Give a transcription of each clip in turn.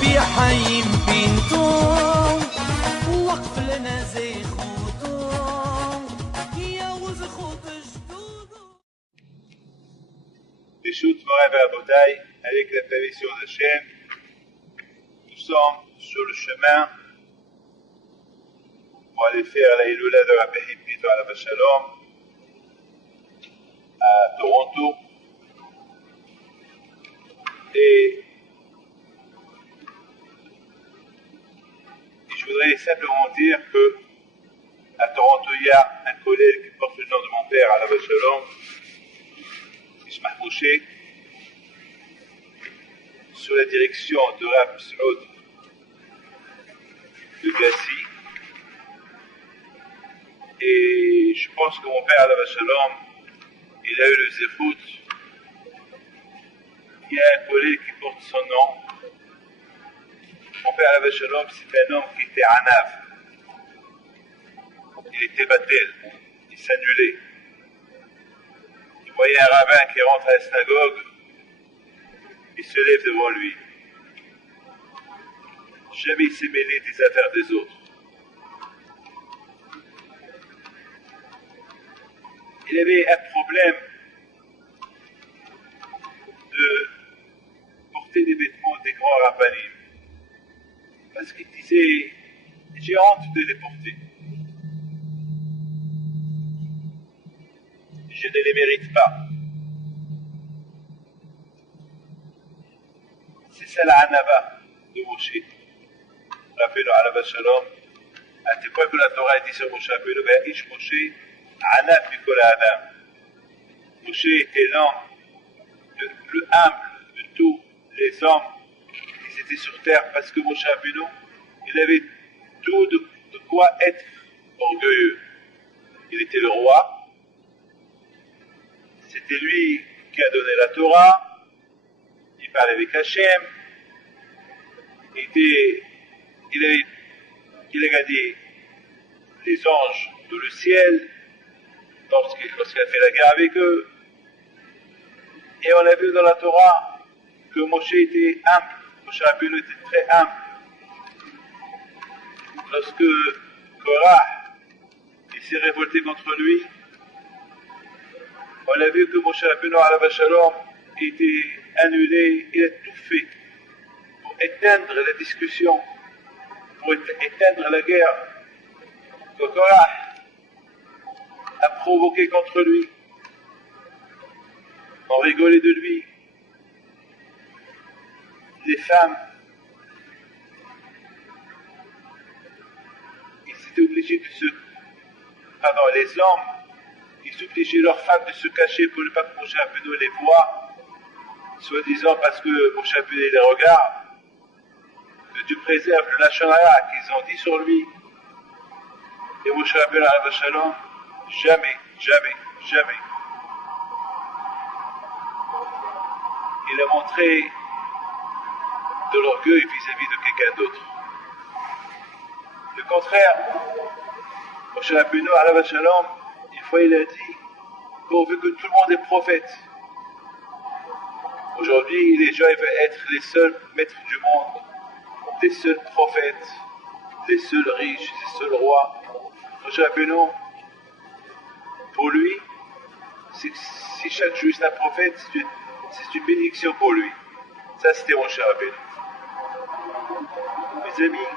في حي بينتون وقف لنا زي خوتون يا وز خوت جدودو. Bishut Moray Verbotaï, avec la permission d'Hachem, nous sommes sur le chemin pour aller faire la Iloula de Rabbi Hipito à la Shalom à Toronto. Et je voudrais simplement dire que à Toronto, il y a un collègue qui porte le nom de mon père à la Shalom, Ismaël Moshe, sous la direction de Rav Saoud de Gassi. Et je pense que mon père à la Shalom, il a eu le zéfout. Il y a un collègue qui porte son nom. Mon père à la Shalom, c'est un homme qui était anav. Il était batel, il s'annulait. Il voyait un rabbin qui rentre à la synagogue, il se lève devant lui. Jamais il s'est mêlé des affaires des autres. Il avait un problème de porter des vêtements des grands rabbinim. Parce qu'il disait, j'ai honte de les porter. Je ne les mérite pas. C'est ça la anava de Moshe. Rappelez-le, Alava Shalom. À tel point que la Torah dit sur Moshe Rabbeinu, Ish Moshe, Anav Mikol Adam. Moshe était l'homme le humble de tous les hommes qui étaient sur terre, parce que Moshe Rabbeinu, il avait tout de quoi être orgueilleux. Il était le roi. C'était lui qui a donné la Torah, il parlait avec Hachem, il a gardé les anges dans le ciel lorsqu'il a fait la guerre avec eux. Et on a vu dans la Torah que Moshe était humble, Moshe Rabbeinu était très humble. Lorsque Korah s'est révolté contre lui, on a vu que Moshe Rabbeinu Alav Shalom était annulé, il a tout fait pour éteindre la discussion, pour éteindre la guerre que Korah a provoqué contre lui. On rigolait de lui. Les femmes, ils étaient obligés les hommes, ils obligeaient leurs femmes de se cacher pour ne pas que Moshe Rabbeinu les voie, soi-disant parce que Moshe Rabbeinu les regarde, que Dieu préserve le lachon hara qu'ils ont dit sur lui. Et Moshe Rabbeinu Alav Shalom, jamais, il a montré de l'orgueil vis-à-vis de quelqu'un d'autre. Le contraire, Moshe Rabbeinu Alav Shalom, une fois il a dit, pourvu que tout le monde est prophète. Aujourd'hui, les gens veulent être les seuls maîtres du monde, les seuls prophètes, les seuls riches, les seuls rois. Moshe Rabbeinu, pour lui, si chaque juif est un prophète, c'est une bénédiction pour lui. Ça, c'était Moshe Rabbeinu. Mes amis,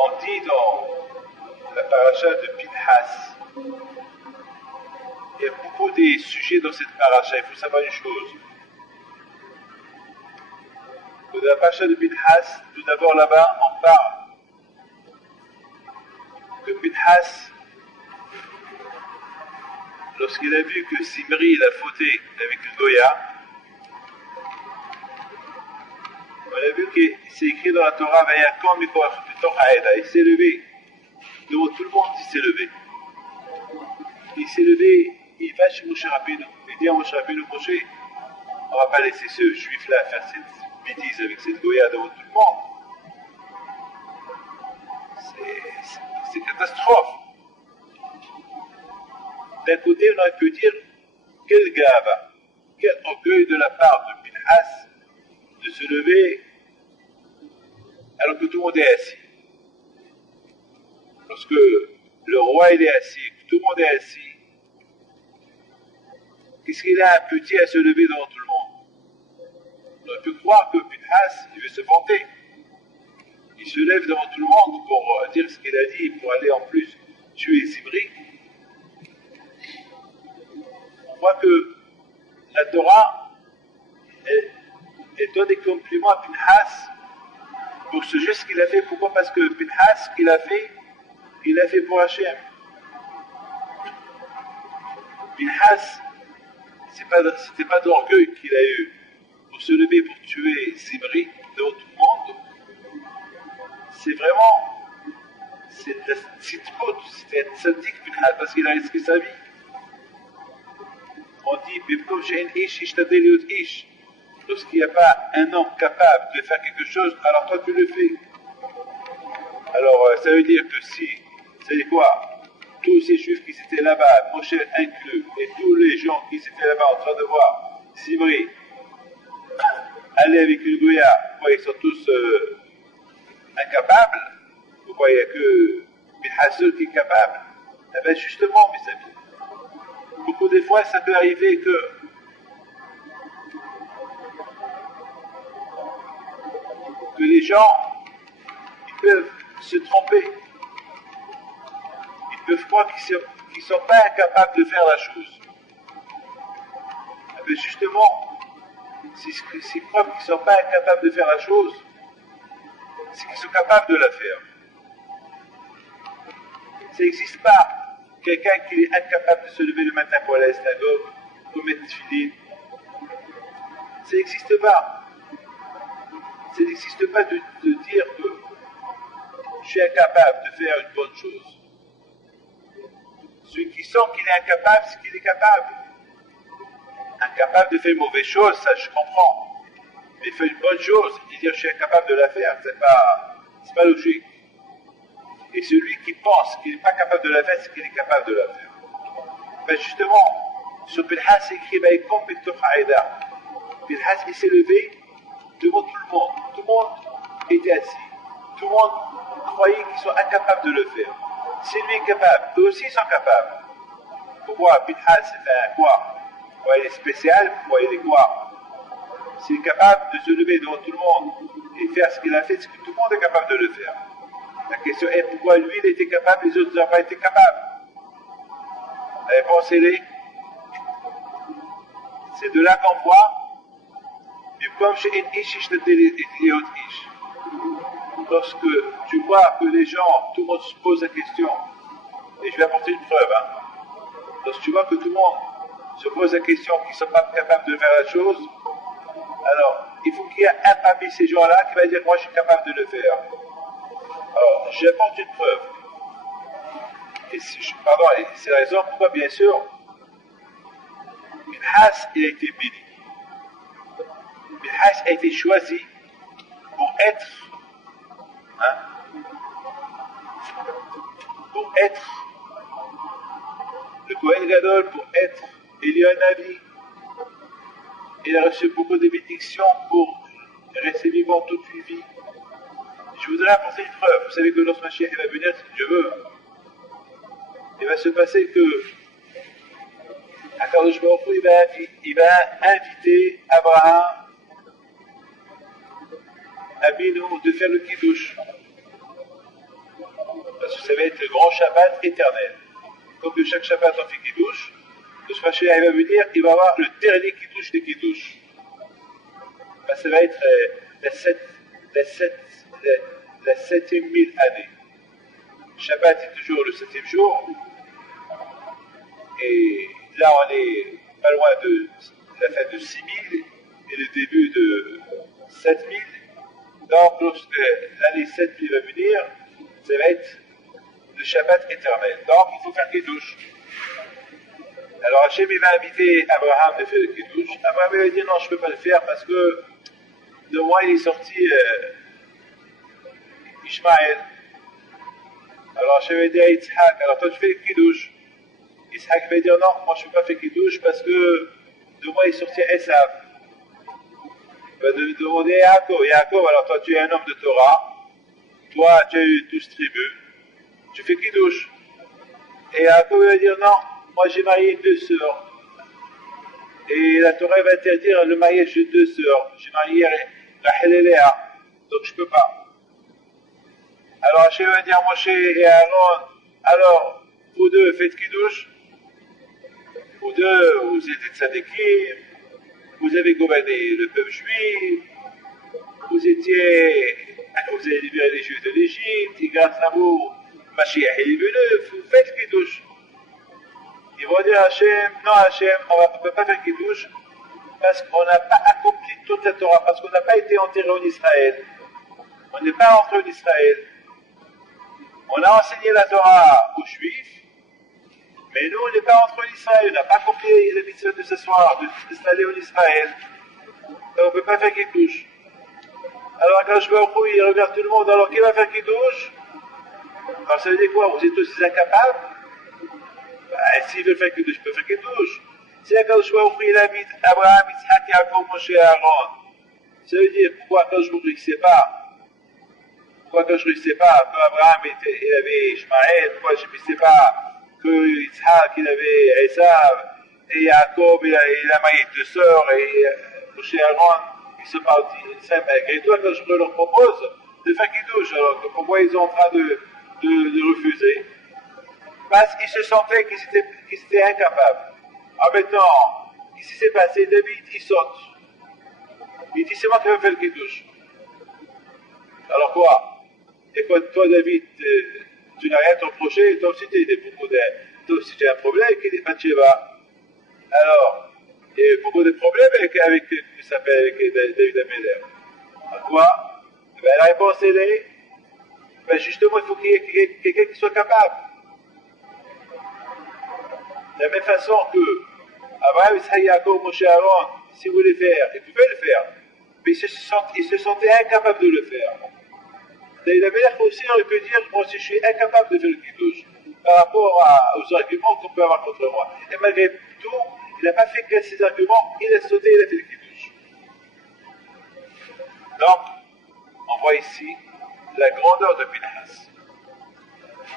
on dit dans la paracha de Pinhas, il y a beaucoup de sujets dans cette paracha. Il faut savoir une chose. Dans la paracha de Pinhas, tout d'abord là-bas, on parle que Pinhas, lorsqu'il a vu que Simri il a fauté avec une Goya, on a vu que c'est écrit dans la Torah, il s'est levé. Devant tout le monde, il s'est levé. Il s'est levé, il va chez Moshe Rabbeinu. Il dit à Moshe Rabbeinu, Moshe, on ne va pas laisser ce juif-là faire cette bêtise avec cette Goya devant tout le monde. C'est catastrophe. D'un côté, on aurait pu dire, quel gava, quel orgueil de la part de Pinhas se lever alors que tout le monde est assis. Lorsque le roi il est assis, que tout le monde est assis, qu'est-ce qu'il a un petit à se lever devant tout le monde? On aurait pu croire que Pinhas, il veut se vanter. Il se lève devant tout le monde pour dire ce qu'il a dit, pour aller en plus tuer Zimri. On voit que la Torah, elle donne des compliments à Pinhas pour ce geste qu'il a fait. Pourquoi? Parce que Pinhas, ce qu'il a fait, il l'a fait pour Hachem. Pinhas, c'était pas d'orgueil qu'il a eu pour se lever pour tuer Zimri devant tout le monde. C'est vraiment, c'est de la tzidkut, c'était un tzaddik Pinhas parce qu'il a risqué sa vie. On dit, comme j'ai un ish, ishtadel yot ish. Lorsqu'il n'y a pas un homme capable de faire quelque chose, alors toi tu le fais. Alors ça veut dire que si, c'est quoi? Tous ces juifs qui étaient là-bas, Moshe inclus, et tous les gens qui étaient là-bas en train de voir Zimri aller avec une goya, pourquoi ils sont tous incapables? Pourquoi il n'y a que Pinhas qui est capable? Eh bien justement, mes amis, beaucoup des fois ça peut arriver que les gens, ils peuvent se tromper. Ils peuvent croire qu'ils ne sont pas incapables de faire la chose. Mais justement, s'ils croient qu'ils ne sont pas incapables de faire la chose, c'est qu'ils sont capables de la faire. Ça n'existe pas quelqu'un qui est incapable de se lever le matin pour aller à la synagogue, pour mettre tefillin. Ça n'existe pas. Ça n'existe pas de dire que je suis incapable de faire une bonne chose. Celui qui sent qu'il est incapable, c'est qu'il est capable. Incapable de faire une mauvaise chose, ça je comprends. Mais faire une bonne chose et dire je suis incapable de la faire, c'est pas logique. Et celui qui pense qu'il n'est pas capable de la faire, c'est qu'il est capable de la faire. Ben justement, sur Pinhas, c'est écrit Baïkom Bektoch Haïda. Pinhas, il s'est levé devant tout le monde. Tout le monde était assis. Tout le monde croyait qu'ils sont incapables de le faire. Si lui est capable, eux aussi sont capables. Pourquoi Pinhas, c'est un quoi? Pourquoi il est spécial? Pourquoi il est quoi? S'il est capable de se lever devant tout le monde et faire ce qu'il a fait, c'est que tout le monde est capable de le faire. La question est pourquoi lui il était capable et les autres n'ont pas été capables? La réponse est c'est de là qu'on voit. Lorsque tu vois que les gens, tout le monde se pose la question, et je vais apporter une preuve, lorsque tu vois que tout le monde se pose la question qu'ils ne sont pas capables de faire la chose, alors il faut qu'il y ait un parmi ces gens-là qui va dire moi je suis capable de le faire. Alors j'apporte une preuve. Et c'est la raison pourquoi bien sûr Pinhas il a été béni. Pinhas a été choisi pour être le Kohen Gadol, pour être Elianavi. Il a reçu beaucoup de bénédictions pour rester vivant toute une vie. Je voudrais apporter une preuve. Vous savez que lorsque Mashiach va venir, si Dieu veut, il va se passer que Akadosh Baruch Hu, il va inviter Abraham Abinu de faire le Kiddush. Parce que ça va être le grand Shabbat éternel. Comme que chaque Shabbat on fait Kiddush, le Mashiach va venir, il va avoir le dernier Kiddush des Kiddush. Ça va être la 7e mille année. Shabbat est toujours le 7e jour. Et là on est pas loin de la fin de 6000 et le début de 7000. Donc lorsque l'année 7000 va venir, ça va être le Shabbat éternel. Donc il faut faire Kiddush. Alors Hachem il va inviter Abraham de faire le Kiddush. Abraham il va dire non, je ne peux pas le faire parce que de moi il est sorti Ishmaël. Alors Hachem va dire à Yitzhak, alors toi tu fais le Kiddush. Yitzhak va dire non, moi je ne peux pas faire Kiddush parce que de moi il est sorti Esav. va demander à Yaakov, alors toi tu es un homme de Torah, toi tu as eu 12 tribus, tu fais Kiddush. Et Yaakov va dire non, moi j'ai marié 2 sœurs. Et la Torah va interdire le mariage de 2 sœurs. J'ai marié Rachel et Léa, donc je ne peux pas. Alors Hachem va dire Moshe et Aaron, alors vous deux faites Kiddush, vous deux vous êtes des tzadikim, vous avez gouverné le peuple juif, vous avez libéré les Juifs de l'Égypte, et grâce à vous, Mashiach est venu, vous faites Kiddush. Ils vont dire à Hachem, non Hachem, on ne peut pas faire Kiddush, parce qu'on n'a pas accompli toute la Torah, parce qu'on n'a pas été enterré en Israël. On n'est pas entré en Israël. On a enseigné la Torah aux Juifs, mais nous, on n'est pas entré en Israël. On n'a pas accompli la mission de ce soir, d'installer en Israël. Donc on ne peut pas faire Kiddush. Alors quand je vais au coup, il regarde tout le monde, alors qui va faire Kiddush? Alors ça veut dire quoi? Vous êtes aussi incapables? S'il veut faire Kiddush, je peux faire Kiddush. Si quand je vais au coup, il invite Abraham, Yitzhak, Yaakov, Moshe et Aaron. Ça veut dire pourquoi quand je ne réussissais pas? Pourquoi quand je ne réussissais pas qu'Abraham il avait Ishmaël? Pourquoi je ne réussissais pas que Yitzhak il avait Esav et Yaakov il a marié 2 sœurs et Moshe et Aaron ils se partent malgré toi quand je leur propose de faire Kiddush, alors pourquoi ils sont en train de refuser? Parce qu'ils se sentaient qu'ils étaient incapables. En même temps, qu'est-ce qui s'est passé? David il saute. Il dit c'est moi qui vais faire le Kiddush. Alors quoi? Et quand toi, David, tu n'as rien à te reprocher, toi aussi tu as un problème avec les Bathsheba. Alors, il y a eu beaucoup de problèmes avec David Améler. Quoi? Ben, la réponse est, ben, justement, il faut qu'il y ait quelqu'un qui soit capable. De la même façon que Abraham, Yitzhak, Yaakov, Moshe, Aaron, s'ils voulaient faire, ils pouvaient le faire. Mais ils se sentaient incapables de le faire. David Améler aussi aurait pu dire moi aussi je suis incapable de faire le Kiddush par rapport aux arguments qu'on peut avoir contre moi. Et malgré tout, il n'a pas fait que ces arguments, il a sauté, il a fait le Kiddush. Donc, on voit ici la grandeur de Pinhas.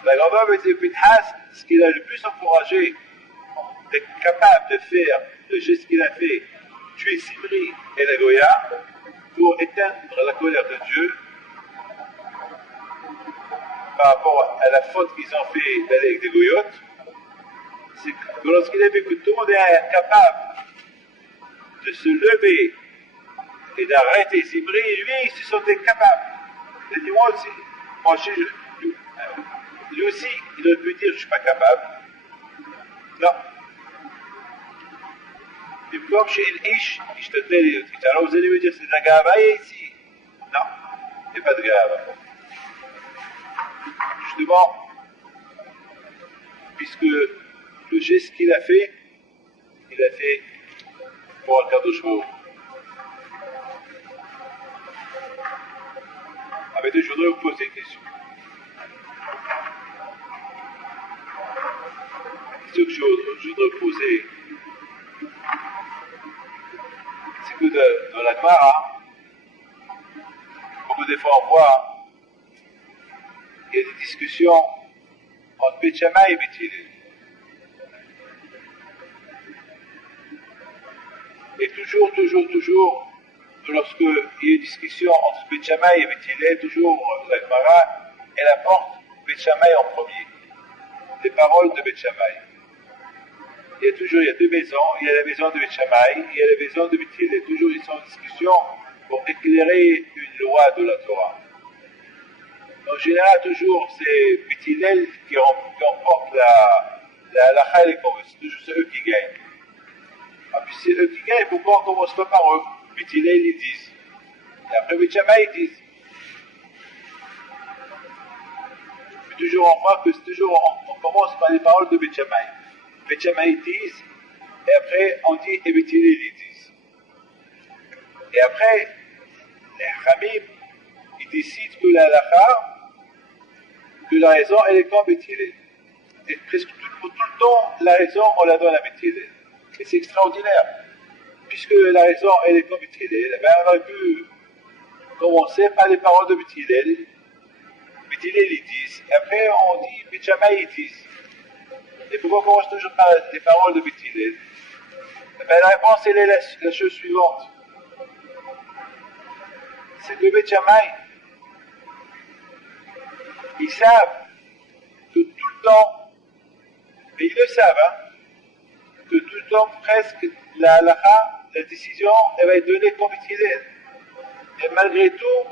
La grandeur de Pinhas, ce qu'il a le plus encouragé, d'être capable de faire le geste qu'il a fait, tuer Simri et la Goya, pour éteindre la colère de Dieu, par rapport à la faute qu'ils ont fait d'aller avec des goyotes, c'est que lorsqu'il a vu que tout le monde est incapable de se lever et d'arrêter Zimri, lui, il se sentait capable. Il a dit, moi aussi, lui aussi, il aurait pu dire, je ne suis pas capable. Non. Et comme chez Ish, je te dis, alors vous allez me dire, c'est de la gava ici? Non, il n'y a pas de gava. Justement, puisque le geste qu'il a fait, il l'a fait pour un Kadosh Baruch. Ah mais je voudrais vous poser une question. La question que je voudrais poser, c'est que dans la Gemara, beaucoup de fois on voit il y a des discussions entre Beth Shammai et Beth Hillel. Et toujours, lorsqu'il y a une discussion entre Beth Shammai et Beth Hillel, toujours la Gemara, elle apporte Beth Shammai en premier. Les paroles de Beth Shammai. Il y a 2 maisons, il y a la maison de Beth Shammai, il y a la maison de Beth Hillel. Toujours ils sont en discussion pour éclairer une loi de la Torah. En général, toujours, c'est Beth Hillel qui remporte la halakha et les converses. Toujours, c'est eux qui gagnent. Ah, puis c'est eux qui gagnent, pourquoi on ne commence pas par eux? Beth Hillel, ils disent. Et après, Beth Shammai, ils disent. Puis toujours, on voit que c'est toujours, on commence par les paroles de Beth Shammai. Beth Shammai, ils disent, et après, on dit, et Beth Hillel, ils disent. Et après, les Hamim, ils décident que la halakha, que la raison, elle est comme Beth Hillel. Et presque tout le temps, la raison, on la donne à Beth Hillel. Et c'est extraordinaire. puisque la raison, elle est comme Beth Hillel, on aurait pu commencer par les paroles de Beth Hillel. Beth Hillel, ils disent, et après on dit Beth Shammai, ils disent. Et pourquoi on commence toujours par les paroles de Beth Hillel? La réponse, elle est la chose suivante. C'est que Beth Shammai, ils savent que tout le temps, et ils le savent, hein, que tout le temps, presque, la halakha, la décision, elle va être donnée comme Beth Hillel. Et malgré tout,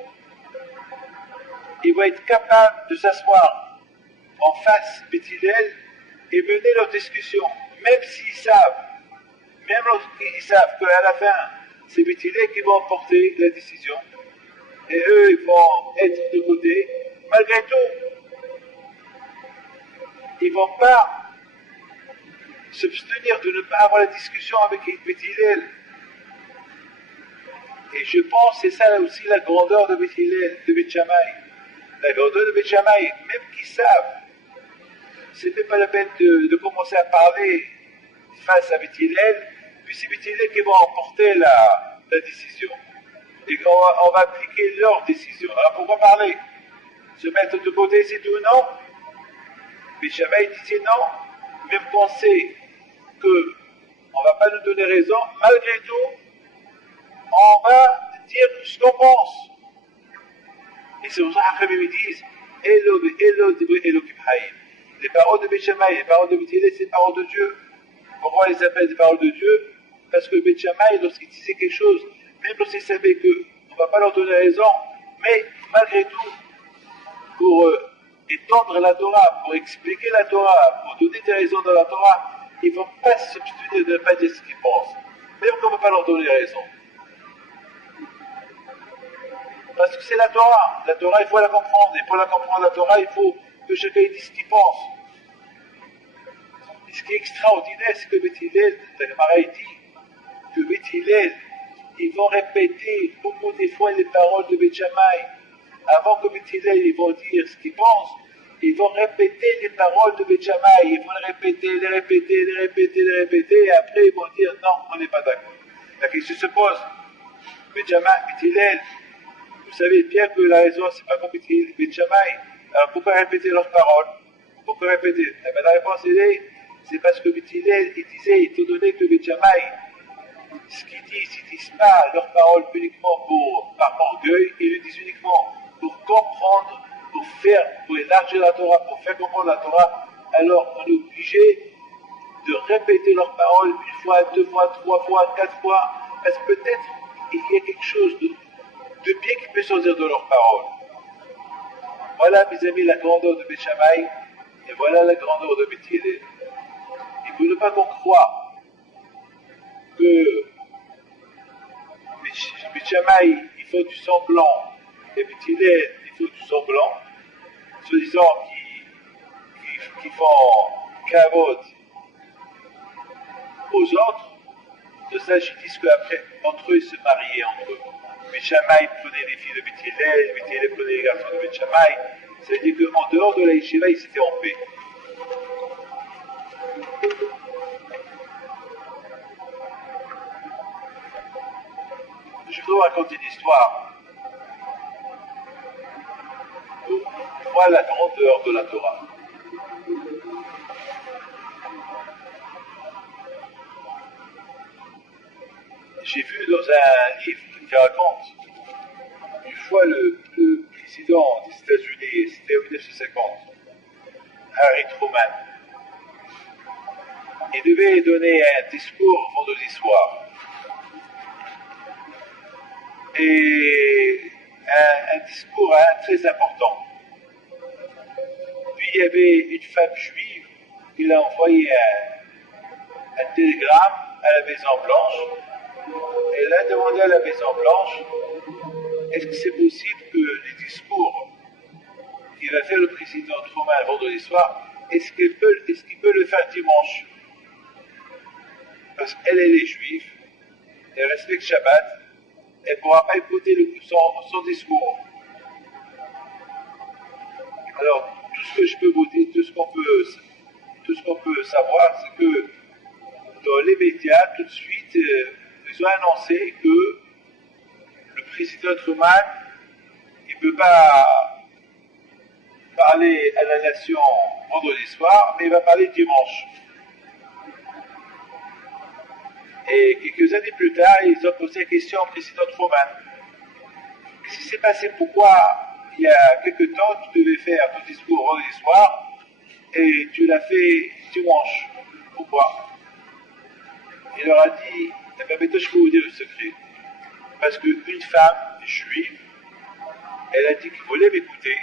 ils vont être capables de s'asseoir en face Beth Hillel et mener leur discussion, même s'ils savent, même lorsqu'ils savent qu'à la fin, c'est Beth Hillel qui va emporter la décision, et eux, ils vont être de côté. Malgré tout, ils ne vont pas s'abstenir de ne pas avoir la discussion avec Beth Hillel. Et je pense que c'est ça aussi la grandeur de Beth Hillel, de Beth Shammai. La grandeur de Beth Shammai, même qu'ils savent, c'est même pas la peine de commencer à parler face à Beth Hillel, puis c'est Beth Hillel qui va emporter la décision. Et on va appliquer leur décision. Alors pourquoi parler? Se mettre de côté, c'est tout? Non. Beth Shammai disait non, même qu'on sait qu'on ne va pas nous donner raison, malgré tout, on va dire ce qu'on pense. Et c'est pour ça qu'après ils disent les paroles de Beth Shammai, les paroles de Beth Hillel, c'est les paroles de Dieu. Pourquoi on les appelle des paroles de Dieu? Parce que Beth Shammai, lorsqu'il disait quelque chose, même lorsqu'il savait qu'on ne va pas leur donner raison, mais malgré tout, pour étendre la Torah, pour expliquer la Torah, pour donner des raisons dans la Torah, ils ne vont pas s'abstenir de ne pas dire ce qu'ils pensent, même qu'on ne va pas leur donner raison. Parce que c'est la Torah. La Torah, il faut la comprendre. Et pour la comprendre, la Torah, il faut que chacun dise ce qu'il pense. Et ce qui est extraordinaire, c'est que Beth Hillel, la Gemara dit que Beth Hillel, ils vont répéter beaucoup des fois les paroles de Beth Shammai. Avant que Beth Hillel, ils vont dire ce qu'ils pensent, ils vont répéter les paroles de Beth Shammai. Ils vont les répéter, et après ils vont dire non, on n'est pas d'accord. La question se pose. Beth Hillel, vous savez bien que la raison, c'est pas comme Beth Shammai. Alors pourquoi répéter leurs paroles? Pourquoi répéter? Eh bien, la réponse c'est parce que Beth Hillel, il disait, étant donné que Beth Shammai, ce qu'ils disent, ils disent pas leurs paroles uniquement par orgueil, ils le disent uniquement pour comprendre, pour élargir la Torah, pour faire comprendre la Torah. Alors on est obligé de répéter leurs paroles une fois, deux fois, trois fois, quatre fois, parce que peut-être il y a quelque chose de bien qui peut sortir de leurs paroles. Voilà, mes amis, la grandeur de Beth Shammai, et voilà la grandeur de Beth Hillel. Il ne faut pas qu'on croie que Beth Shammai, il faut du semblant, et Beth Hillel, il faut du semblant, soi-disant qui font kavod aux autres. De ça, ils disent qu'après, entre eux, ils se mariaient entre eux. Beth Shammai prenait les filles de Beth Hillel prenait les garçons de Beth Shammai. Ça veut dire qu'en dehors de la yeshiva, ils s'étaient en paix. Je voudrais raconter une histoire pour voir la grandeur de la Torah. J'ai vu dans un livre qui raconte une fois le président des États-Unis, c'était en 1950, Harry Truman, il devait donner un discours vendredi soir. Et un discours très important. Puis il y avait une femme juive qui a envoyé un télégramme à la Maison Blanche. Elle a demandé à la Maison Blanche, est-ce que c'est possible que les discours qu'il va faire le président Truman vendredi soir, est-ce qu'il peut le faire dimanche? Parce qu'elle est juive, elle respecte Shabbat, elle ne pourra pas écouter son discours. Alors, tout ce que je peux vous dire, tout ce qu'on peut savoir, c'est que dans les médias, tout de suite, ils ont annoncé que le président Truman, il ne peut pas parler à la nation vendredi soir, mais il va parler dimanche. Et quelques années plus tard, ils ont posé la question au président Truman. Qu'est-ce qui s'est passé? Pourquoi, il y a quelque temps, tu devais faire ton discours vendredi soir et tu l'as fait dimanche? Pourquoi? Il leur a dit, eh bien, maintenant je peux vous dire le secret. Parce qu'une femme juive, elle a dit qu'elle voulait m'écouter.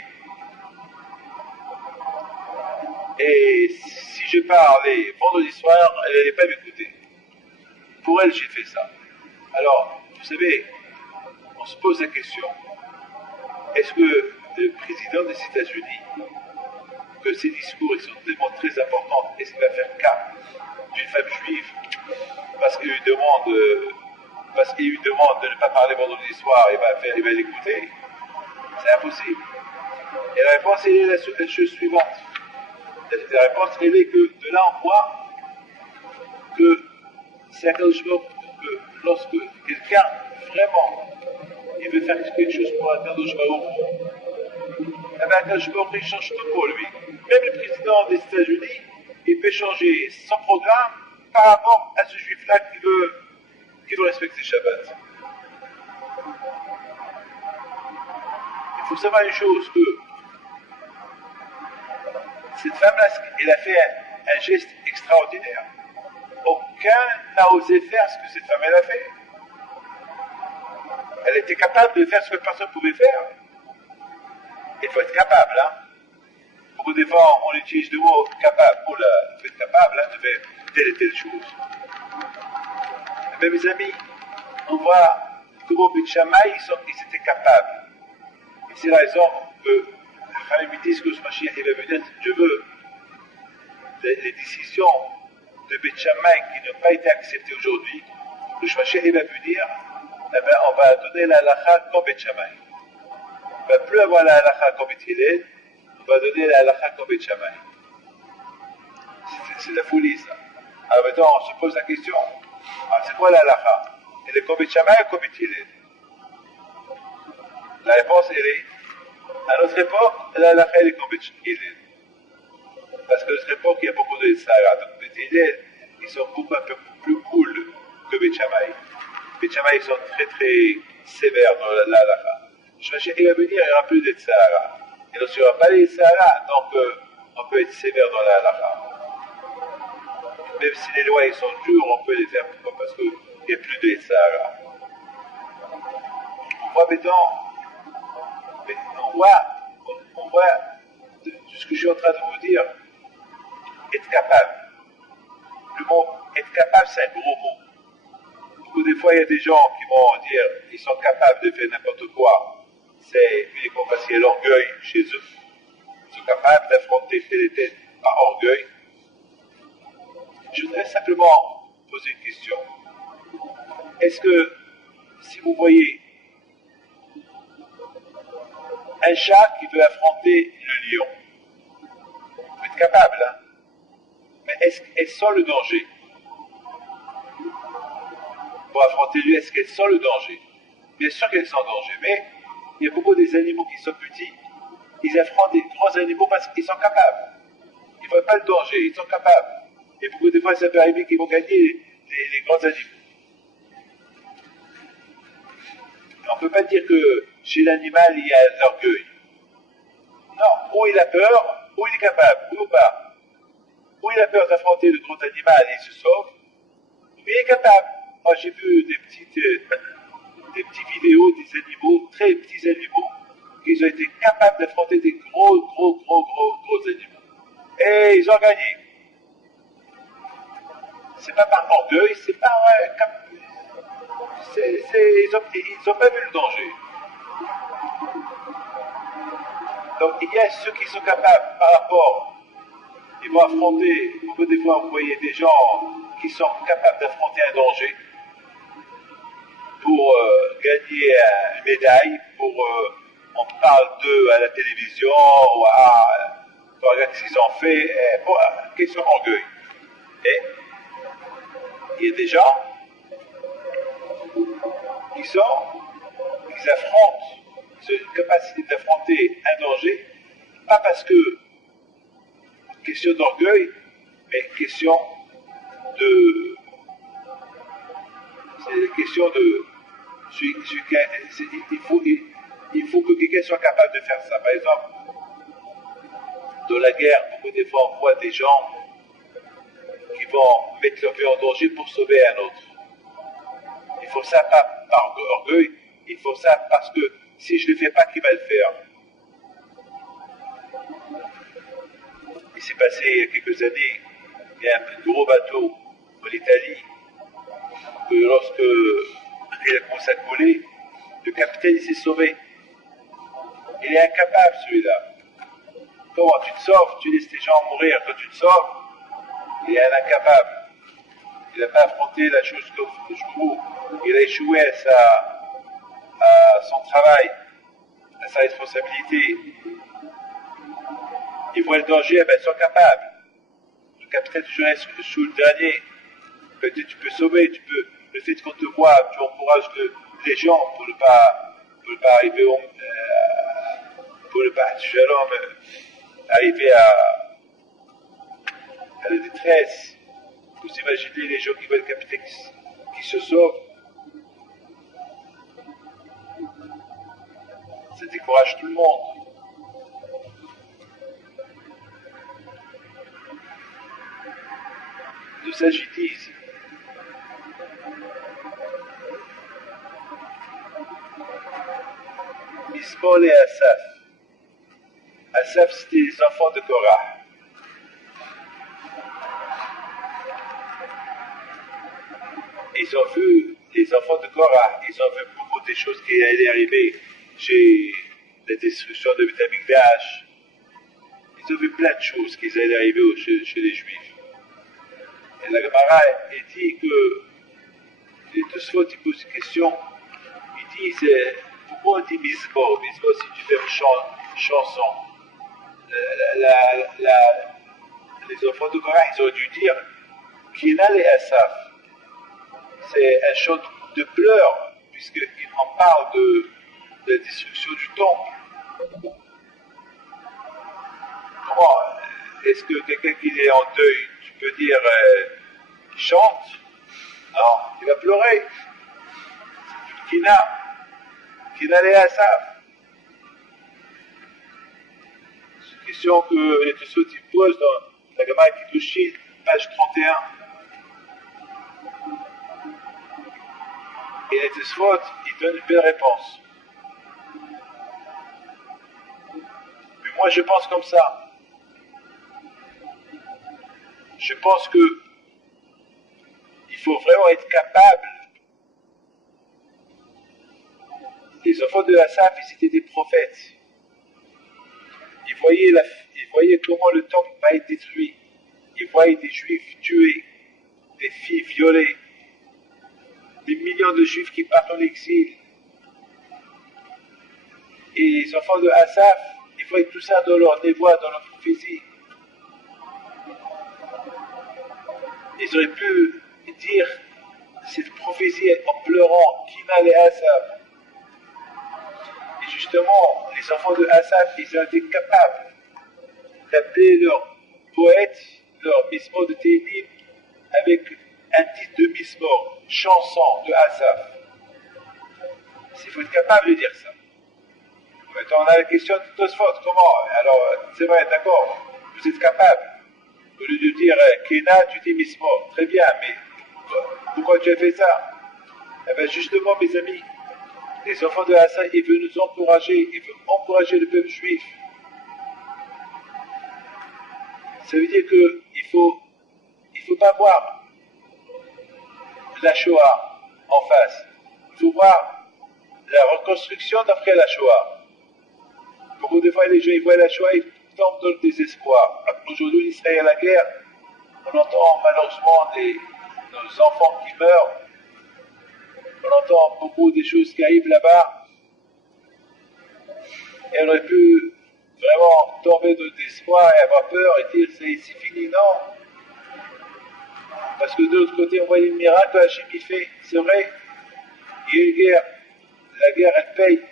Et si je parlais vendredi soir, elle n'allait pas m'écouter. Pour elle, j'ai fait ça. Alors, vous savez, on se pose la question, est-ce que le président des États-Unis, que ses discours sont tellement très importants, est-ce qu'il va faire cas d'une femme juive parce qu'il lui demande de ne pas parler vendredi soir, il va l'écouter? C'est impossible. Et la réponse est la chose suivante. La réponse elle est que de là on voit que c'est que lorsque quelqu'un vraiment il veut faire quelque chose pour Akadosh Baruch, eh bien Akadosh Baruch il change tout pour lui. Même le président des États-Unis, il peut changer son programme par rapport à ce juif-là qui veut respecter Shabbat. Il faut savoir une chose, que cette femme-là, elle a fait un geste extraordinaire. Aucun n'a osé faire ce que cette femme elle a fait. Elle était capable de faire ce que personne ne pouvait faire. Il faut être capable, hein. Beaucoup de fois, on utilise le mot capable pour être capable de faire telle et telle chose. Mais mes amis, on voit comment Beth Shammai, ils étaient capables. Et c'est la raison que les disent que ce Mashiach il va venir, si Dieu veut, les décisions de Beth Shammai qui n'ont pas été acceptées aujourd'hui, le Mashiach il va venir, eh bien, on va donner la halakha comme Beth Shammai. On ne va plus avoir la halakha comme Beth Hillel, on va donner la halakha comme Beth Shammai. C'est la folie ça. Alors maintenant on se pose la question, alors c'est quoi la halakha? Elle est comme Beth Shammai ou comme Beth Hillel? La réponse elle est, à notre époque, la halakha elle est comme Beth Hillel. Parce qu'à notre époque il y a beaucoup de Sahara, donc Beth Hillel ils sont beaucoup un peu plus cool que Beth Shammai. Beth Shammai ils sont très très sévères dans la halakha. Je vais chercher, il va venir, il n'y aura plus de Sahara. Et donc il n'y aura pas de Sahara, donc on peut être sévère dans la halakha. Même si les lois ils sont dures, on peut les faire parce qu'il n'y a plus de Sahara. On voit maintenant, on voit de ce que je suis en train de vous dire, être capable. Le mot être capable, c'est un gros mot. Beaucoup des fois, il y a des gens qui vont dire qu'ils sont capables de faire n'importe quoi. C'est uniquement parce qu'il y a l'orgueil chez eux. Ils sont capables d'affronter tel et tel par orgueil. Je voudrais simplement poser une question. Est-ce que, si vous voyez un chat qui veut affronter le lion, vous êtes capable, hein? Mais est-ce qu'elle sent le danger? Pour affronter lui, est-ce qu'elle sent le danger? Bien sûr qu'elle sent le danger, mais il y a beaucoup des animaux qui sont petits, ils affrontent des grands animaux parce qu'ils sont capables. Ils ne voient pas le danger, ils sont capables. Et beaucoup de fois, ça peut arriver qu'ils vont gagner les grands animaux. On ne peut pas dire que chez l'animal, il y a l'orgueil. Non, ou il a peur, ou il est capable, ou pas. Ou il a peur d'affronter le gros animal et il se sauve, ou il est capable. Moi, j'ai vu des petites vidéos des animaux, très petits animaux, qui ont été capables d'affronter des gros animaux. Et ils ont gagné. C'est pas par orgueil, c'est par... ils n'ont pas vu le danger. Donc il y a ceux qui sont capables par rapport, ils vont affronter, beaucoup des fois vous voyez des gens qui sont capables d'affronter un danger pour gagner une médaille, on parle d'eux à la télévision, pour regarder ce qu'ils ont fait, pour question orgueil. Et il y a des gens ils affrontent, ils ont une capacité d'affronter un danger, pas parce que question d'orgueil, mais question de... C'est question de... Il faut que quelqu'un soit capable de faire ça. Par exemple, dans la guerre, beaucoup de fois on voit des gens qui vont mettre leur vie en danger pour sauver un autre. Il faut ça pas par orgueil, il faut ça parce que si je ne le fais pas, qui va le faire? Il s'est passé il y a quelques années, il y a un gros bateau en Italie, que lorsque il a commencé à couler, le capitaine s'est sauvé. Il est incapable celui-là. Comment tu te sauves? Tu laisses tes gens mourir. Quand tu te sauves, il est un incapable. Il n'a pas affronté la chose jusqu'au bout. Il a échoué à son travail, à sa responsabilité. Il voit le danger, ben, ils sont capables. Le capitaine toujours est sous le dernier. Peut-être tu peux sauver, le fait qu'on te voit, tu encourages les gens pour ne pas arriver pour ne pas arriver à la détresse. Vous imaginez les gens qui voient le capitaine qui se sauve. Ça décourage tout le monde. De s'agiter. Mismol et Asaph. Asaph, c'était les enfants de Korah. Ils ont vu, les enfants de Korah, ils ont vu beaucoup de choses qui allaient arriver chez la destruction de Beth Amikdash. Ils ont vu plein de choses qui allaient arriver chez les Juifs. Et la Gemara dit que les Tosfot ils posent une question. Ils disent pourquoi on dit Mizmor? Mizmor, si tu fais une chanson. Les enfants de Korah, ils ont dû dire Kinal et Asaph. C'est un chant de pleurs, puisqu'il en parle de la destruction du temple. Comment est-ce que quelqu'un qui est en deuil, tu peux dire qu'il chante? Non, il va pleurer. Kina et Asaph. C'est une question que les Tosfot posent dans la Gemara Kiddushin, page 31. Et les Tosfot, ils donnent une belle réponse. Mais moi, je pense comme ça. Je pense que il faut vraiment être capable. Les enfants de Asaph, ils étaient des prophètes. Ils voyaient comment le temple va être détruit. Ils voyaient des Juifs tués, des filles violées, des millions de Juifs qui partent en exil. Et les enfants de Asaph, ils voyaient tout ça dans leur névoie, dans leur prophétie. Ils auraient pu dire cette prophétie en pleurant, Kina et Asaph. Et justement, les enfants de Asaph, ils ont été capables d'appeler leur poète, leur mismor de Télim, avec un titre de mismor, chanson de Asaph. Il faut être capable de dire ça. Maintenant, on a la question de Tosfot, comment? Alors, c'est vrai, d'accord, vous êtes capable. Au lieu de dire Kena, tu dis mismor. Très bien, mais pourquoi tu as fait ça? Eh bien, justement, mes amis, les enfants de Hassan, ils veulent nous encourager, ils veulent encourager le peuple juif. Ça veut dire qu'il faut pas voir la Shoah en face. Il faut voir la reconstruction d'après la Shoah. Beaucoup de fois, les gens ils voient la Shoah, ils tombent dans le désespoir. Aujourd'hui, en Israël, la guerre, on entend malheureusement nos enfants qui meurent. On entend beaucoup des choses qui arrivent là-bas. Et on aurait pu vraiment tomber de désespoir et avoir peur et dire c'est fini, non. Parce que de l'autre côté, on voit les miracles que Hachem fait, c'est vrai. Il y a une guerre. La guerre, elle paye.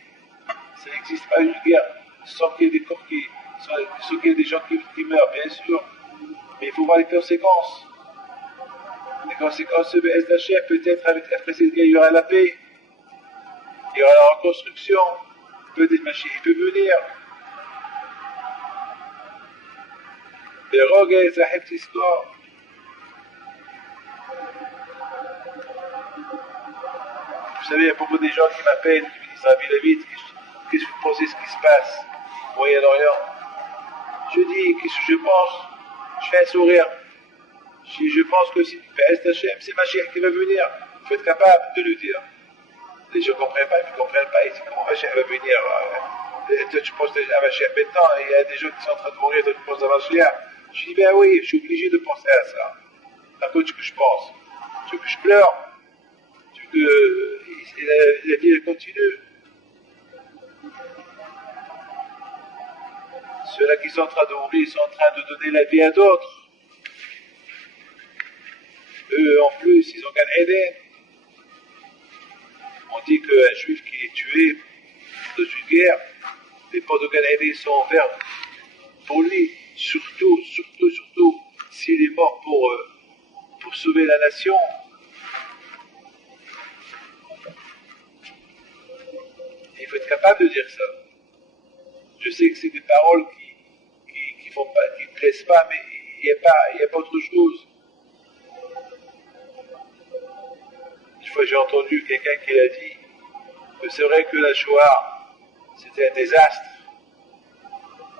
Ça n'existe pas une guerre sans qu'il y ait des corps sans qu'il y ait des gens qui meurent, bien sûr. Mais il faut voir les conséquences. Les conséquences de SHR, peut-être après cette guerre, il y aura la paix. Il y aura la reconstruction. Peut-être Mashiach peut venir. Mais regarde cette histoire. Vous savez, il y a beaucoup de gens qui m'appellent, qui me disent Rabbi David, qu'est-ce que vous pensez de ce qui se passe au Moyen-Orient? Je dis, qu'est-ce que je pense? Je fais un sourire. Je pense que si c'est Mashiach qui va venir. Il faut être capable de le dire. Les gens ne comprennent pas, ils ne comprennent pas. Ils disent comment Mashiach va venir. Toi, tu penses déjà à Mashiach maintenant, il y a des gens qui sont en train de mourir, toi, tu penses à Mashiach. Je dis, ben oui, je suis obligé de penser à ça. À quoi tu veux que je pense? Tu veux que je pleure? Tu veux que la vie elle continue? Ceux-là qui sont en train de mourir, ils sont en train de donner la vie à d'autres. Eux, en plus, ils ont gagné Eden. On dit qu'un juif qui est tué dans une guerre, les portes de Gan Eden sont ouvertes pour lui. Surtout, s'il est mort pour sauver la nation. Et il faut être capable de dire ça. Je sais que c'est des paroles qui ne plaisent pas, mais il n'y a pas autre chose. Une fois, j'ai entendu quelqu'un qui a dit que c'est vrai que la Shoah, c'était un désastre.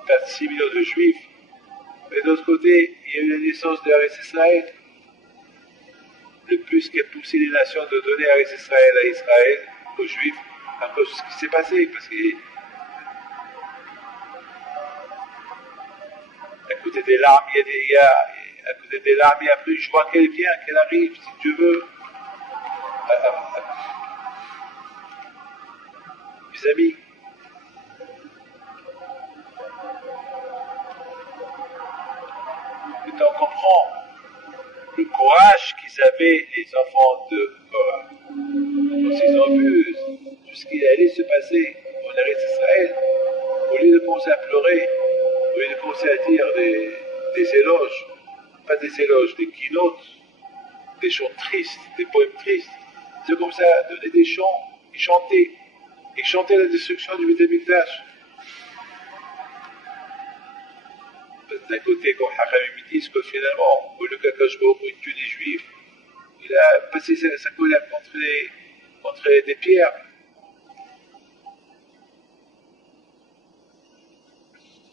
Perdre 6 millions de juifs. Mais d'autre côté, il y a eu la naissance de Eretz Israël. Le plus qui a poussé les nations de donner Eretz Israël à Israël, aux juifs, à cause de ce qui s'est passé. Parce que à côté des larmes, à côté des larmes, il y a plus de joie qu'elle vient, qu'elle arrive, si tu veux. Mes amis, on comprend le courage qu'ils avaient, les enfants de Korah. Quand ils ont vu tout ce qui allait se passer en Eretz Israël, au lieu de commencer à pleurer, au lieu de commencer à dire des éloges, pas des éloges, des keynotes, des chants tristes, des poèmes tristes, ils ont commencé à donner des chants, ils chantaient la destruction du Beth Amikdash. D'un côté, comme Hachamim disent que finalement, au lieu qu'Akadosh Baruch Hu tue les Juifs, il a passé sa colère contre des pierres.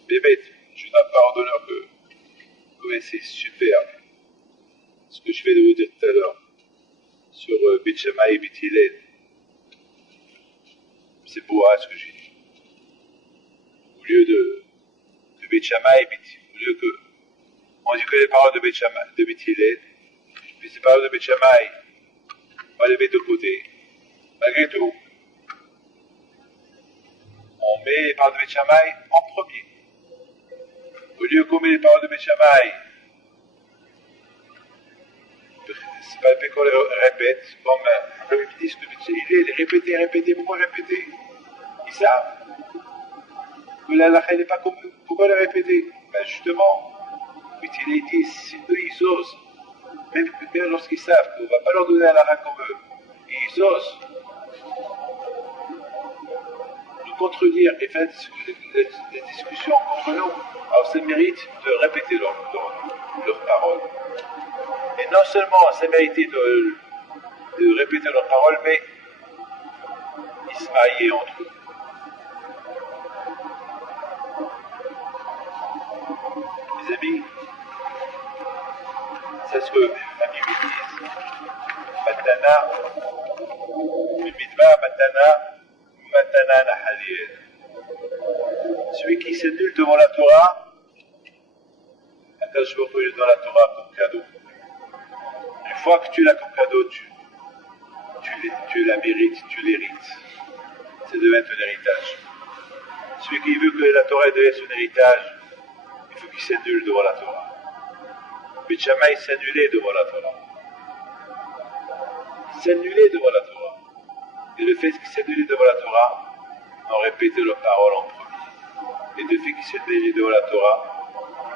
Bémet, je n'ai pas en d'honneur que c'est super ce que je vais vous dire tout à l'heure sur Beth Shammai et Beth Hillel. C'est beau ce que j'ai dit. Au lieu de Beth Shammai, au lieu que on dit que les paroles de Beth Shammai, de Beth Hillel, puis ces paroles de Beth Shammai, on va les mettre de côté. Malgré tout, on met les paroles de Beth Shammai en premier. Au lieu qu'on met les paroles de Beth Shammai, c'est pas le fait qu'on les répète, comme ils disent que Beth Hillel, répétez, pourquoi répéter? Ils savent que la halakha n'est pas comme eux, pourquoi les répéter? Ben justement, Beth Hillel dit, si eux ils osent, même lorsqu'ils savent qu'on ne va pas leur donner la halakha comme eux, et ils osent nous contredire et faire des discussions contre nous, alors ça mérite de répéter leurs paroles. Et non seulement ça mérite de répéter leurs paroles, mais ils se mariaient entre eux. Mes amis, c'est ce que les amis me disent. Matana, Midva, Matana Nahaliel. Celui qui s'annule devant la Torah, Akadosh Baruch Hu lui donne la Torah comme cadeau. Une fois que tu l'as comme cadeau, tu la mérites, tu l'hérites. Ça devient ton héritage. Celui qui veut que la Torah devienne son héritage, il faut qu'il s'annule devant la Torah. Beth Shammai s'annulait devant la Torah. S'annuler devant la Torah. fait qui s'est donné devant la Torah ont répété leurs paroles en premier. Et de fait qui s'est donné devant la Torah,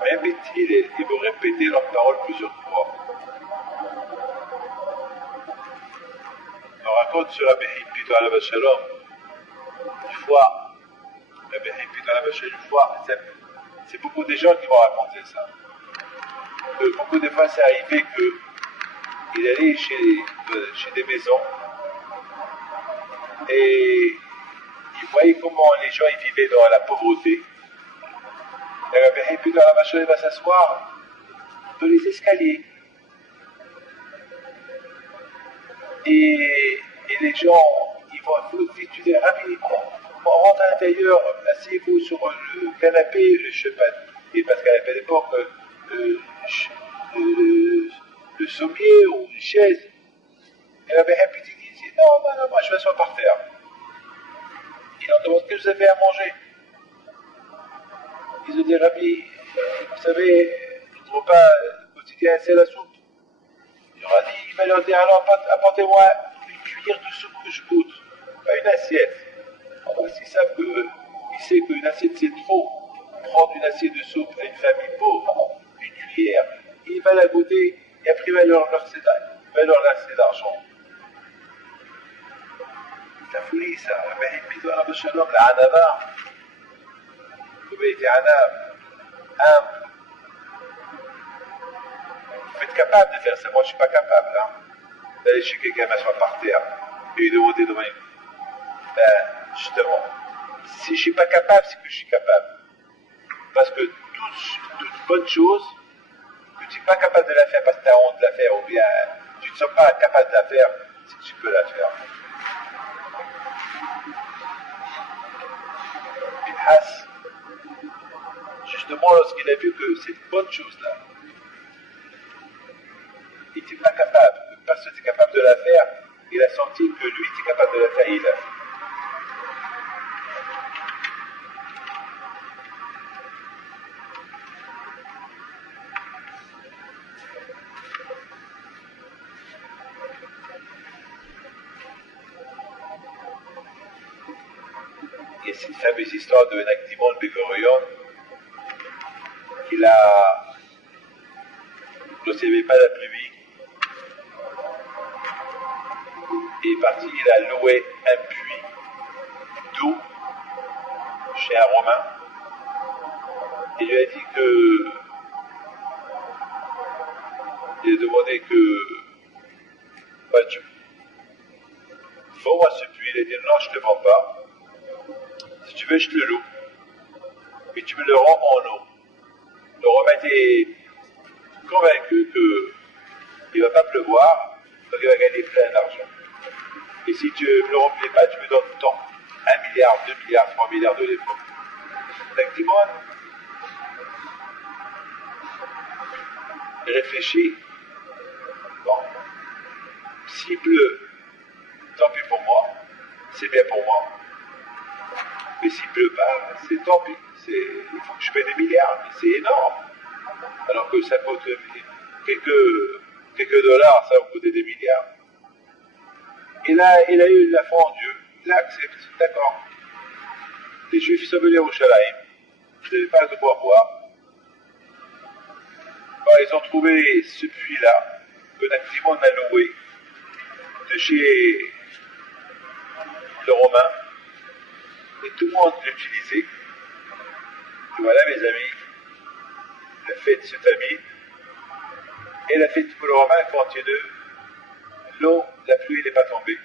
même ils vont répéter leurs paroles plusieurs fois. On raconte sur Rabbi Hippito alav shalom, une fois, Rabbi Hippito alav shalom, une fois, c'est beaucoup de gens qui m'ont raconté ça. Que beaucoup de fois, c'est arrivé qu'il allait chez des maisons et il voyait comment les gens ils vivaient dans la pauvreté. Et Rabbi Hippito alav shalom va s'asseoir dans les escaliers. Et les gens, ils vont étudier, Rabbi, on rentre à l'intérieur, asseyez-vous sur le canapé, je sais pas, et parce qu'à l'époque, le sommier ou une chaise. Et Rabbi Hippito dit, non, moi je vais m'asseoir par terre. Ils leur demandent, qu'est-ce que vous avez à manger? Ils ont dit, Rabbi, vous savez, notre repas quotidien, c'est la soupe. Il va leur dire, alors apportez-moi une cuillère de soupe que je goûte, pas une assiette. Alors s'ils savent il sait qu'une assiette c'est trop, prendre une assiette de soupe à une famille pauvre, une cuillère, il va la goûter et après il va leur verser l'argent. C'est la folie ça, Rabbi Hippito alav shalom, la anava, comme il était humble. Vous êtes capable de faire ça, moi je ne suis pas capable d'aller chez quelqu'un m'asseoir par terre et lui demander demain. Justement, si je ne suis pas capable, c'est que je suis capable. Parce que toute bonne chose, que tu n'es pas capable de la faire parce que tu as honte de la faire, ou bien tu ne te sens pas capable de la faire, c'est que tu peux la faire. Pinhas, justement lorsqu'il a vu que cette bonne chose-là, il n'était pas capable, parce que tu es capable de la faire, il a senti que lui était capable de la faire, il l'a fait. Il y a cette fameuse histoire de Nakdimon Ben-Gurion, lorsqu'il n'y avait pas la pluie, il est parti, il a loué un puits d'eau chez un Romain. Il lui a dit il a demandé tu vends-moi ce puits. Il a dit non, je ne te le vends pas. Si tu veux, je te le loue. Et tu me le rends en eau. Le Romain était convaincu qu'il ne va pas pleuvoir, donc il va gagner plein d'argent. Et si tu ne me le remplis pas, tu me donnes tant. 1 milliard, 2 milliards, 3 milliards de l'époque. Effectivement, il réfléchit. Bon, s'il pleut, tant pis pour moi, c'est bien pour moi. Mais s'il ne pleut pas, c'est tant pis. Il faut que je paie des milliards, mais c'est énorme. Alors que ça coûte quelques dollars, ça va coûter des milliards. Et là, il a eu la foi en Dieu. Il a accepté, d'accord. Les Juifs sont venus au Shalaim. Je n'avais pas de quoi boire. Alors, ils ont trouvé ce puits-là, que Nakdimon a loué, de chez le Romain. Et tout le monde l'utilisait. Et voilà, mes amis, la fête se termine. Et la fête pour le Romain continue. L'eau, la pluie n'est pas tombée.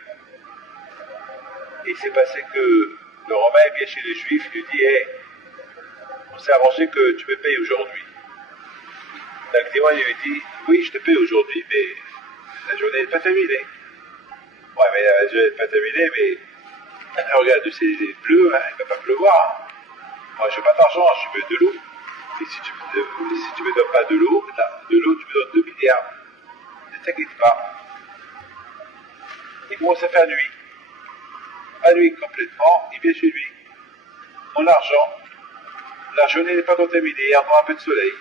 Et il s'est passé que le Romain vient chez les Juifs, il lui dit hey, on s'est arrangé que tu me payes aujourd'hui. Nakdimon lui dit oui, je te paye aujourd'hui, mais la journée n'est pas terminée. Ouais, mais la journée n'est pas terminée, mais regarde, c'est bleu, hein, il ne va pas pleuvoir. Hein. Moi, je n'ai pas d'argent, je veux de l'eau. Et si tu ne me donnes pas de l'eau, tu me donnes 2 milliards. Ne t'inquiète pas. Il commence à faire nuit. À nuit complètement, il vient chez lui. Mon argent, la journée n'est pas contaminée, il y a un peu de soleil.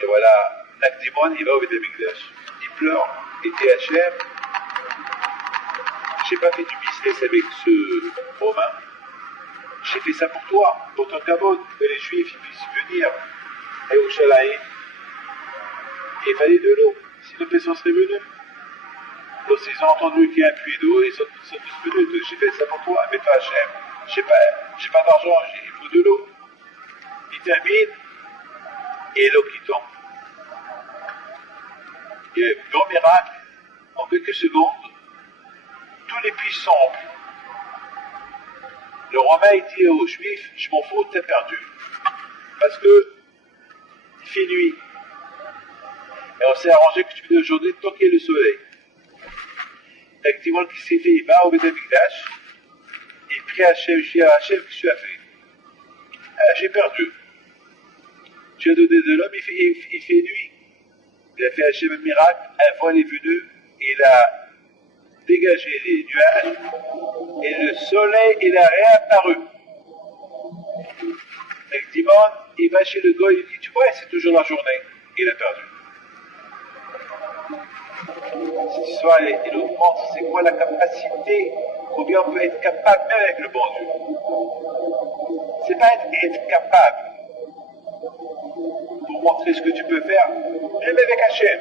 Et voilà, Nakdimon, il va au Beth Amikdash. Il pleure, et THM, j'ai pas fait du business avec ce Romain. J'ai fait ça pour toi, pour ton cabot, que les Juifs puissent venir à Yerushalayim. Il fallait de l'eau, sinon personne serait venu. Donc ils ont entendu qu'il y a un puits d'eau, ils sont tous venus. J'ai fait ça pour toi, mais pas Hachem. J'ai pas d'argent, il faut de l'eau. Il termine, et l'eau qui tombe. Il y a un grand miracle, en quelques secondes, tous les puits sont remplis. Le Romain dit aux Juifs, je m'en fous, t'as perdu. Parce que il fait nuit. Et on s'est arrangé que tu venais aujourd'hui toquer le soleil. Effectivement, ce qu'il s'est fait, il va au Beth Amikdash, il prie Hachem, je dis à Hachem, qu'est-ce que tu as fait? Ah, j'ai perdu. Tu as donné de l'homme, il fait nuit. Il a fait Hachem un miracle, un voile est venu, il a dégagé les nuages, et le soleil, il a réapparu. Effectivement, il va chez le goy, il dit, tu vois, c'est toujours la journée. Il a perdu. Cette histoire, elle nous montre c'est quoi la capacité, combien on peut être capable, même avec le bon Dieu. C'est pas être capable pour montrer ce que tu peux faire, même avec Hachem.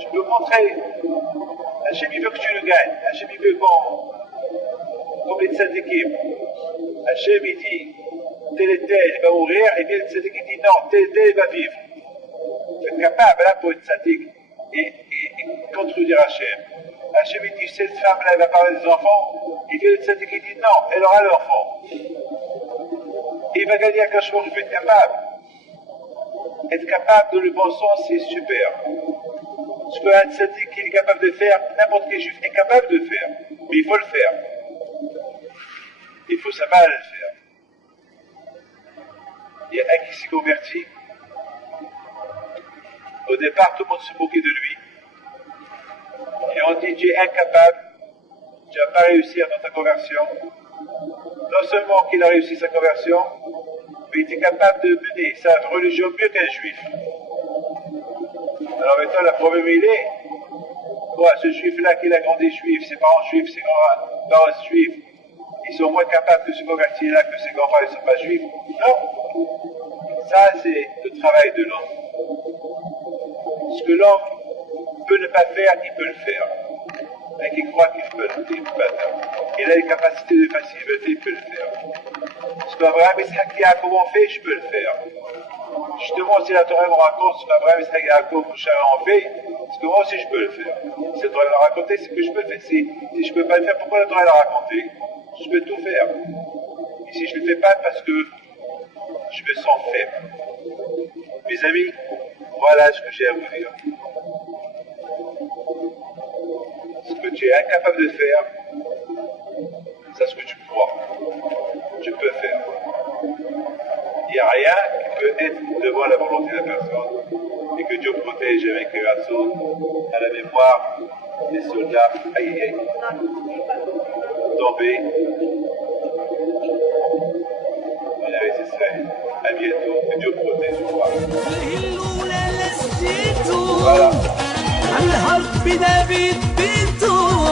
Tu peux montrer. Hachem, il veut que tu le gagnes. Hachem, il veut qu'on ait cette équipe. Hachem, il dit, tel et tel, il va mourir, et bien cette équipe dit, non, tel et tel, il va vivre. Vous êtes capable, là, pour être sadique. Et contredire Hachem. Hachem il dit, cette femme-là, elle va parler des enfants. Il vient de cette qui dit, non, elle aura l'enfant. Il va gagner un cachemire, je vais être capable. Être capable de le bon sens, c'est super. Ce qu'un tzaddik est capable de faire, n'importe quel juif est capable de faire. Mais il faut le faire. Il faut savoir le faire. Il y a un qui s'est converti. Au départ, tout le monde se moquait de lui. Et on dit, tu es incapable, tu n'as pas réussi dans ta conversion. Non seulement qu'il a réussi sa conversion, mais il était capable de mener sa religion mieux qu'un juif. Alors maintenant, le problème il est, quoi, ce juif-là qui a grandi juif, ses parents juifs, ses grands-parents juifs, ils sont moins capables de se convertir là que ses grands-parents ne sont pas juifs. Non, ça c'est le travail de l'homme. Ce que l'homme peut ne pas faire, il peut le faire. Et qui croit qu'il peut le faire. Il a les capacités de facilité, il peut le faire. Ce qu'Abraham et Isaac Yaakov ont fait, je peux le faire. Justement, si la Torah me raconte ce qu'Abraham, Isaac Yaakov, Moshe ont fait, parce que moi aussi je peux le faire. Si la Torah l'a raconté, c'est que je peux le faire. Si je ne peux pas le faire, pourquoi la Torah l'a raconté? Je peux tout faire. Et si je ne le fais pas, parce que je me sens faible. Mes amis, voilà ce que j'ai à vous dire. Ce que tu es incapable de faire, c'est ce que tu crois. Tu peux faire. Il n'y a rien qui peut être devant la volonté de la personne. Et que Dieu protège avec les personnes à la mémoire des soldats aïe tombés. À bientôt. Que Dieu protège. Voilà. على الهرب بدا بيتو